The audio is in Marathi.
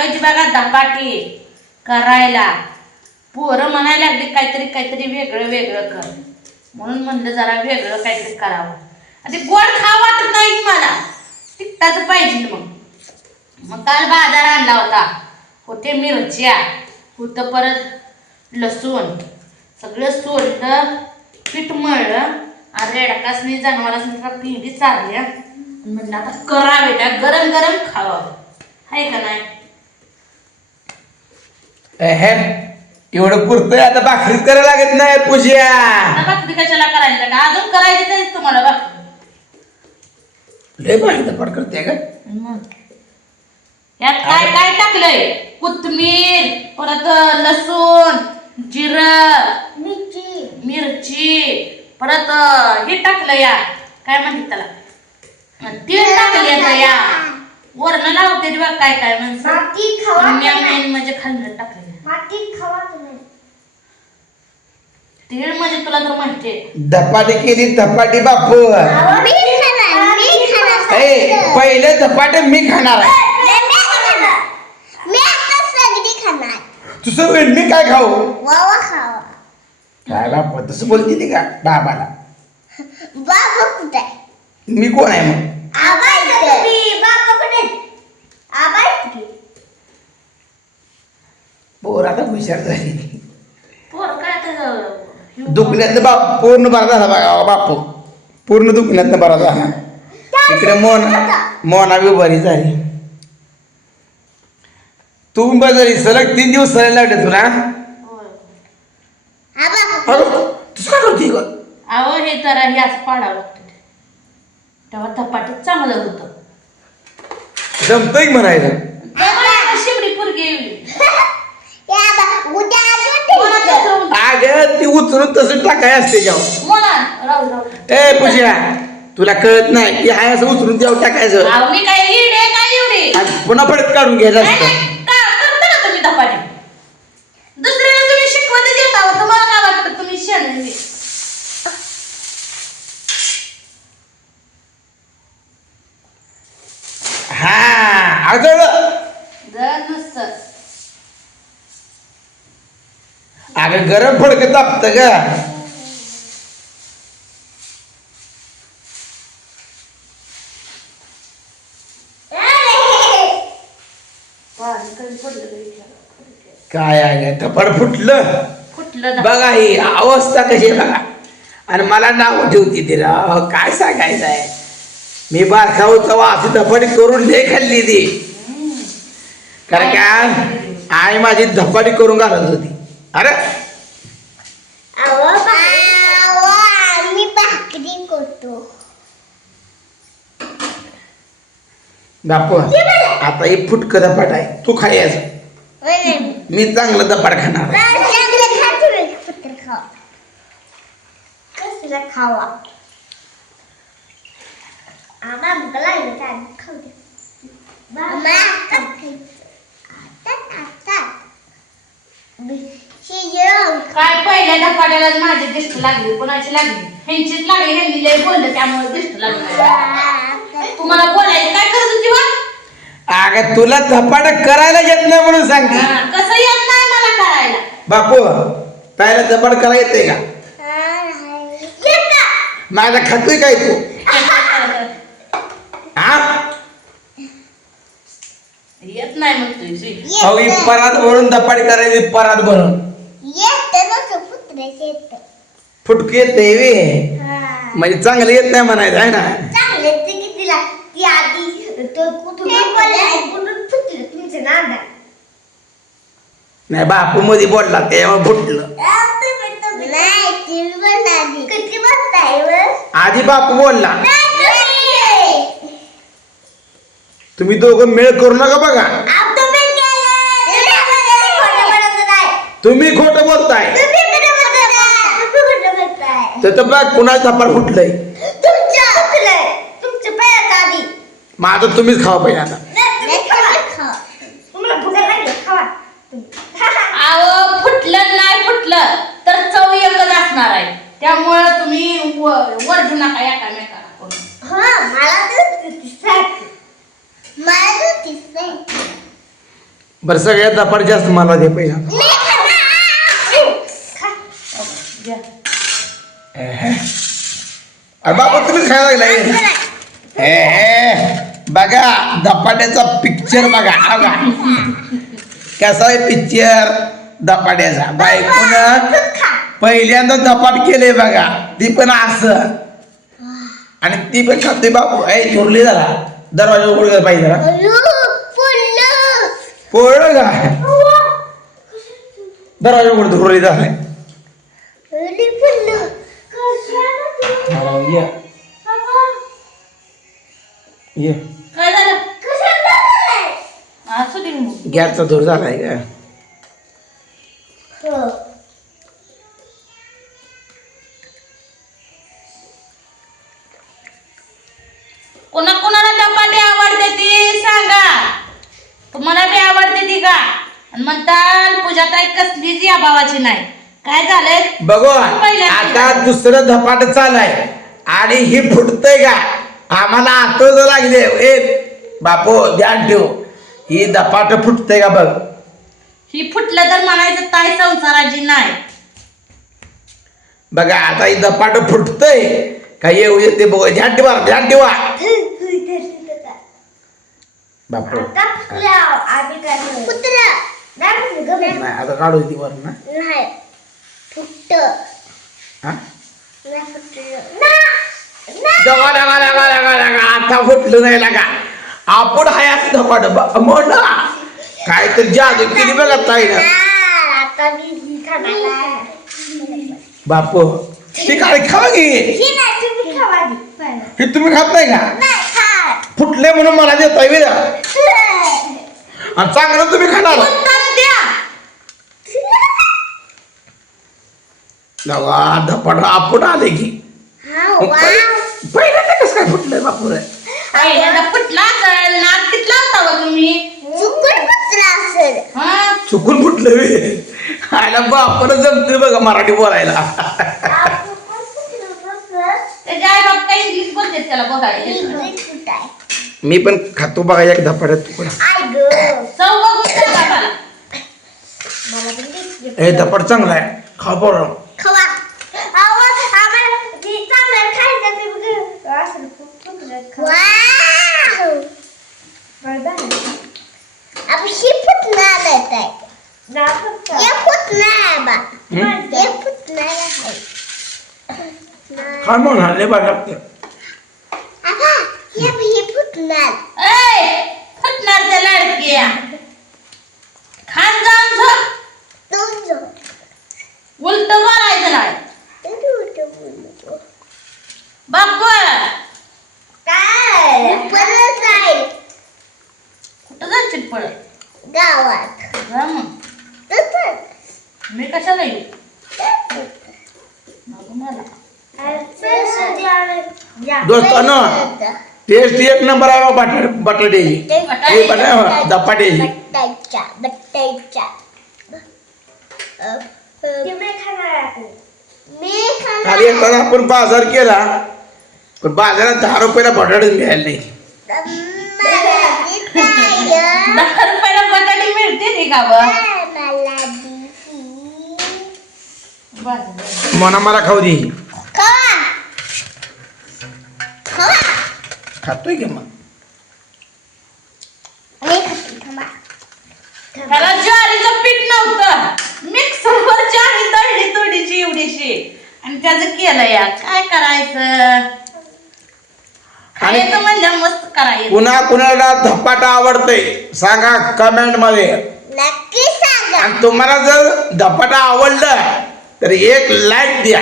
चालवायची बघा धपाटी करायला. पोरं म्हणायला लागली काहीतरी काहीतरी वेगळं वेगळं कर. म्हणून म्हणलं जरा वेगळं काहीतरी करावं. आणि ते गोड खा वाटत नाही मला. तिखटाचं पाहिजे मग. मग काल बाजार आणला होता. होते मिरच्या होतं परत लसूण. सगळं सोडलं पीठ मळलं. आणि रेडकासनी जनावरांनी जरा पिंडी चालली म्हणलं आता करावे त्या गरम गरम खावावं आहे का नाही? एहे, एवढं पुरतंय आता भाकरीच करायला लागत नाही पूजा. आता भाकरी कशाला करायचं का अजून करायची तरी तुम्हाला भाकरी. लय भारी धपाट करते का मग. यात काय काय टाकलंय? कोथमीर परत लसूण जिरं मिरची. परत अं, हे टाकलं या. काय म्हणतात त्याला? तीळ टाकले आता या. वरण लावते ते बघ काय काय माती खावा मेन म्हणजे खाल्लं टाकलं माती खावा तुम्ही. तीळ म्हणजे तुला तर माहितीये धपाटी केली धपाटी बापू. मी खाणार मी खाणार. ए पहिले धपाटे मी खाणार आहे. मी आता सगळी खाणार. तुझं वेळ मी काय खाऊ? वावा खावा. काय बाप तसं बोलते ती का? बाबाला. बाबा कुठे? मी कोण आहे मग आबा इथे बाबा कुठे आबा इथे पोर आता हुशार झाली पोर काय आता दुखण्यातनं बाप पूर्ण बरा झाला बघा बापू. पूर्ण दुखण्यातनं बरा झाला. इकडे मोन मोना बी बरी झाली. तू बरी सलग तीन दिवस सरायला लागले तुला होय. आबा. अगं तुझं काय करते गं? अहो हे जरा हे असं पाडावं लागतं. तेव्हा धपाटं चांगलं होतं. जमतंय की म्हणायचं तेव्हा शिमडी पोरगी येईल. या आबा उद्या मोना आजून दुसरं- अगं ती उचलून तसं टाकाय असते जाऊ. ए पूजा तुला कळत नाही की हाय असं उचलून द्यावं टाकायचं. अहो, मी काय ईड आहे काय एवढी? आणि पुन्हा परत काढून घ्यायचं असतं नाही, का- करता ना तुम्ही धपाटे दुसऱ्याला तुम्ही शिकवत देत आहोत तुम्हाला काय वाटतं तुम्ही शेण हा अगं जर नसतं अगं गरम फडकं तापतं विचारा. काय आहे? धपाट फुटलं. फुटलं. बघा ही अवस्था कशी बघा. आणि मला नाव ठेवती तिला अहो, काय सांगायचं आहे? मी बारखा होतो अशी धपाटी करून लय खाल्ली ती. कारण का? आई माझी धपाटी करून घालत होती. अरे आवा आवा आम्ही भाकरी करतो बापू आता हे फुटक धपाट आहे. तू खायचं मी चांगलं धपाट खाणार खावा? काय पहिल्या धपाट्याला माझी दिष्ट लागली कोणाची लागली? ह्यांचीच लागली ह्यांनी लय बोललं त्यामुळे दिष्ट लागली. तुम्हाला बोलायचं काय करत होती वा अगं तुला धपाट करायला येत नाही म्हणून सांगते. हा, कसं येत नाही मला करायला? बापू ताईला धपाट करायला येते का? माझा खातोय काय तू? हा? येत नाही म्हणतोय सुई. अहो ही परात भरून धपाटी करायची परात भरून. फुटकी येते वे. म्हणजे चांगलं येत नाही म्हणायचं आहे ना? चांगलं ते किती ती आधी तो कुठून कुठून फुटलं तुमचं नादा नाही बापू मध्ये बोलला तेव्हा फुटलं नाही तुम्ही पण आधी कधी बसताय वर? आधी बापू बोलला नाही. तुम्ही दोघं मेळ करू नका बघा आप तुम्ही केलं. खोटं बोलत नाही. तुम्ही खोटं बोलताय तुम्ही खोटं बोलत नाही. तुम्ही खोटं बोलताय. तर बघ कुणाचं धपाट फुटलंय माझं तुम्हीच खावा पाहिजे आता नाही, खावा, लागली, खावा. अहो फुटलं नाही फुटलं तर चव एकच असणार आहे त्यामुळं तुम्ही व- वरडू नका एकामेकाला कोणी. हा, मला तर दिसतंय. मला तर दिसतंय. बरं सगळ्यात धपाट जास्त मला दे पहिला. घ्या. अरे बाबा तुम्हीच खायला लागलाय हे हे बघा धपाट्याचा पिक्चर बघा हा बघा. कसा आहे पिक्चर धपाट्याचा. बायकोन. पहिल्यांदा धपाट केले बघा. ती पण असं. आणि ती पण खाते बापू. ऐ चोरली जरा. दरवाजा उघड पाहिजे जरा. पोळलं का? दरवाजा उघड धुरली झालाय अरे, काय झालं? असू दे गॅसचा धूर झालाय का? हो. कोणा कोणाला धपाटे आवडते ती सांगा. तुम्हाला बी आवडते ती का? म्हणताल पूजा ताई कसलीच या भावाची नाही. काय झालंय? बघू आता दुसरं धपाट चालाय आणि ही फुटतंय का? आम्हाला आतोच लागले ए बापू ध्यान ठेव. ही धपाट फुटतंय का बघ? ही फुटलं तर म्हणायचं ताई संसाराची नाही बघा आता ही धपाट फुटतंय. का येऊ येते बघ. ध्यान ठेवा ध्यान ठेवा. बापू. आता काय. नाही काढू ती वर ना नाही. फुट्ट. हा? नाही फुटलं. ना- ना. आता फुटलं नाही लागा आपण हाय असं धपाट म्हण काय तर जादू केली बघा ताई ना, बापू ती काय खावा घे तुम्ही हे तुम्ही खात नाही का फुटले म्हणून मला देताय विरा आणि चांगलं तुम्ही खाणार उत्तर धपाट आपण आले की पहिल्यांदा कसं काय फुटलंय बापू रे पहिल्यांदा फुटला असेल नाक कितला होता व तुम्ही चुकून फुटला असेल. हा चुकून फुटलं बे. आयला बापानं जमते बघा मराठी बोलायला. त्याच्या आई बाप काही इंग्लिश त्याला बघायला. मी पण खातो बघा एक धपाट्यात तुकडा. चव बघून हे धपाट चांगला आहे खा बरं खवा. अहो, आम्हाला जे चांगलं खायचं ते बघ. असं फुटलं खवा. अब ही फुटणार आहे ताई. हे फुटणार आहे बा. हं? हे फुटणार आहे. म्हणून लय बरं लागतं आबा, हे हे फुटणार. ए फुटणार त्या लाडक्या खान जाऊन झोप तू जो. उलट बोलायचं नाही तू जो बोलतो. बाप काय? परत जाईल कुठं जायची पळत गावात. जा मग तसंच. मी कशाला येऊ नको मला दोस्तांनो. टेस्ट एक नंबर आहे बा बटाट. बटाट्याची हे बटा धपाट्याची काल एकदा आपण बाजार केला पण बाजारात दहा रुपयाला बटाटे मिळाले नाही. दहा रुपयाला बटाटी मिळते रे का व बस. म्हणा मला खाऊ दे. खातोय की मग? त्याला ज्वारीचं पीठ नव्हतं. मिक्सरवर ज्वारी दळली थोडीशी एवढीशी. आणि त्याचं केलं या. काय करायचं? खायचं म्हणलं मस्त करायचं. कुणा कुणाला धपाटा आवडतंय? सांगा कमेंटमध्ये. नक्की सांगा. आणि तुम्हाला जर धपाटा आवडलं तर एक लाईक द्या.